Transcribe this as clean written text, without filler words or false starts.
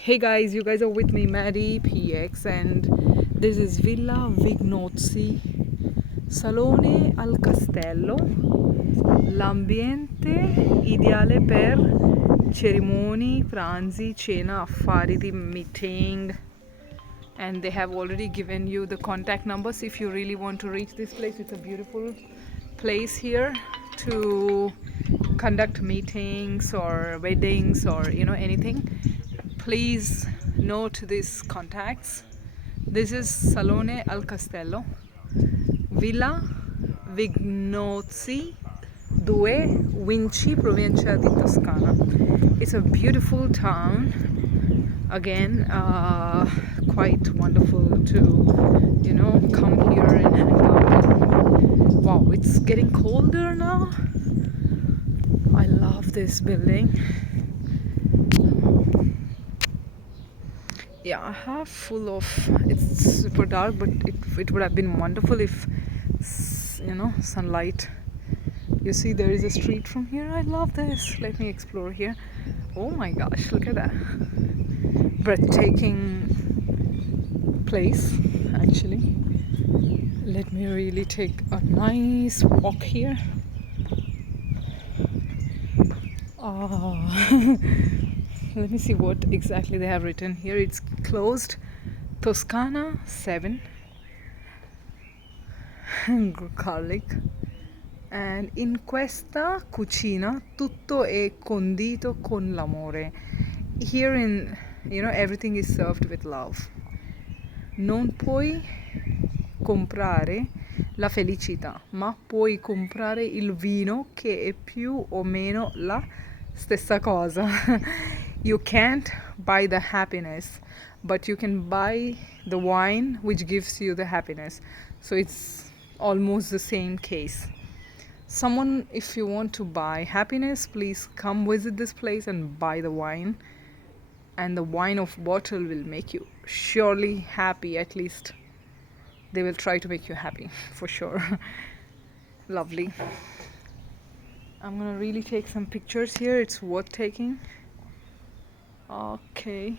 Hey guys, you guys are with me, Maddy PX, and this is Villa Vignozzi, Salone al Castello, l'ambiente ideale per cerimonie, pranzi, cena, affari di meeting. And they have already given you the contact numbers if you really want to reach this place. It's a beautiful place here to conduct meetings or weddings or anything. Please note these contacts. This is Salone al Castello, Villa Vignozzi 2, Vinci, provincia di Toscana. It's a beautiful town. Again, quite wonderful to come here and hang out. Wow, it's getting colder now. I love this building. Yeah, I have full of, it's super dark, but it would have been wonderful if sunlight. You see, there is a street from here. I love this. Let me explore here. Oh my gosh, look at that. Breathtaking place, actually. Let me really take a nice walk here. Let me see what exactly they have written here. It's closed Toscana 7 garlic, and in questa cucina tutto è condito con l'amore. Here everything is served with love. Non puoi comprare la felicità, ma puoi comprare il vino che è più o meno la stessa cosa. You can't buy the happiness, but you can buy the wine which gives you the happiness. So it's almost the same case. Someone, if you want to buy happiness, please come visit this place and buy the wine. And the wine of bottle will make you surely happy. At least they will try to make you happy for sure. Lovely. I'm gonna really take some pictures here. It's worth taking. Okay.